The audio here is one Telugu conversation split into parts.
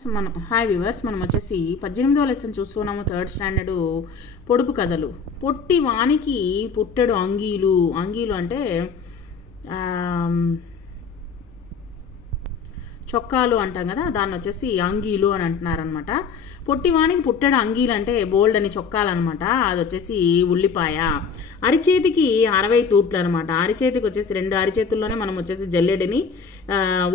హాయ్ వ్యూవర్స్, మనం వచ్చేసి 18వ లెసన్ చూస్తున్నాము. 3rd స్టాండర్డ్ పొడుపు కథలు. పొట్టి వానికి పుట్టెడు అంగీలు. అంగీలు అంటే చొక్కాలు అంటాం కదా, దాన్ని వచ్చేసి అంగీలు అని అంటున్నారనమాట. పొట్టివానికి పుట్టెడు అంగీలు అంటే బోల్డ్ అని చొక్కాలు అనమాట. అది వచ్చేసి ఉల్లిపాయ. అరిచేతికి 60 తూట్లు అనమాట. అరిచేతికి వచ్చేసి 2 అరిచేతుల్లోనే మనం వచ్చేసి జల్లెడని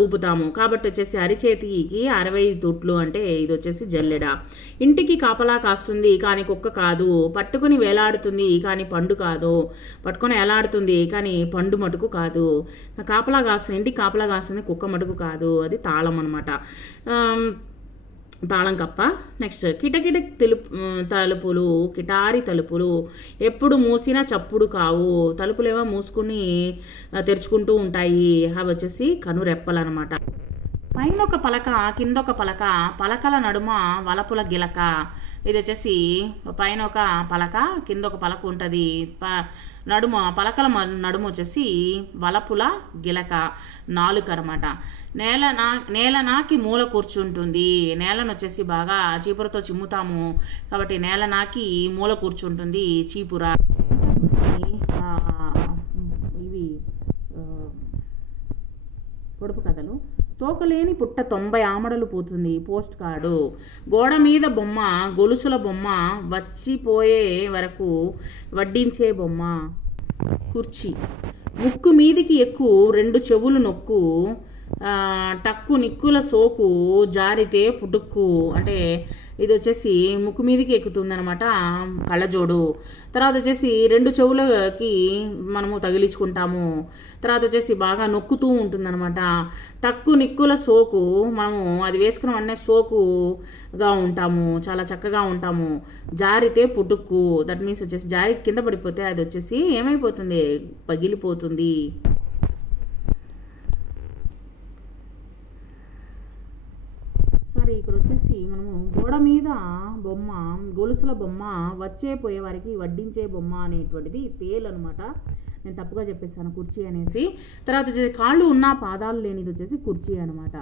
ఊపుతాము, కాబట్టి వచ్చేసి అరిచేతికి 60 తూట్లు అంటే ఇది వచ్చేసి జల్లెడ. ఇంటికి కాపలా కాస్తుంది కానీ కుక్క కాదు. పట్టుకుని వేలాడుతుంది కానీ పండు కాదు. పట్టుకొని వేలాడుతుంది కానీ పండు మటుకు కాదు. కాపలా కాస్తుంది, ఇంటికి కాపలా కాస్తుంది, కుక్క మటుకు కాదు. అది తాళం అనమాట, తాళం కప్ప. నెక్స్ట్ కిటకిట తలుపులు, కిటారి తలుపులు ఎప్పుడు మూసినా చప్పుడు కావు. తలుపులేమో మూసుకుని తెరుచుకుంటూ ఉంటాయి. అవి వచ్చేసి కనురెప్పలు అనమాట. పైన ఒక పలక కింద ఒక పలక, పలకల నడుమ వలపుల గిలక. ఇది వచ్చేసి పైన ఒక పలక కింద ఒక పలక ఉంటుంది. నడుమ పలకల నడుము వచ్చేసి వలపుల గిలక, నాలుక అనమాట. నేల నాకి మూల కూర్చుంటుంది. నేలను వచ్చేసి బాగా చీపురతో చిమ్ముతాము, కాబట్టి నేల నాకి మూల కూర్చుంటుంది చీపుర. ఇవి పొడుపు కథలు. తోకలేని పుట్ట 90 ఆమడలు పోతుంది. Post card. గోడ మీద బొమ్మ, గొలుసుల బొమ్మ, వచ్చిపోయే వరకు వడ్డించే బొమ్మ. కుర్చీ. ముక్కు మీదికి ఎక్కు, 2 చెవులు నొక్కు, టక్కు నిక్కుల సోకు, జారితే పుటుక్కు. అంటే ఇది వచ్చేసి ముక్కు మీదకి ఎక్కుతుంది అనమాట, కళ్ళజోడు. తర్వాత వచ్చేసి 2 చెవులకి మనము తగిలించుకుంటాము. తర్వాత వచ్చేసి బాగా నొక్కుతూ ఉంటుందన్నమాట. టక్కు నిక్కుల సోకు, మనము అది వేసుకున్న వెంటనే సోకుగా ఉంటాము, చాలా చక్కగా ఉంటాము. జారితే పుటుక్కు, దట్ మీన్స్ వచ్చేసి జారి కింద పడిపోతే అది వచ్చేసి ఏమైపోతుంది, పగిలిపోతుంది. సరే, ఇక్కడ వచ్చేసి మనము గోడ మీద బొమ్మ, గొలుసుల బొమ్మ, వచ్చే పోయే వారికి వడ్డించే బొమ్మ అనేటువంటిది తేలు అనమాట. నేను తప్పుగా చెప్పేస్తాను కుర్చీ అనేసి. తర్వాత వచ్చేసి కాళ్ళు ఉన్న పాదాలు లేనిది వచ్చేసి కుర్చీ అనమాట.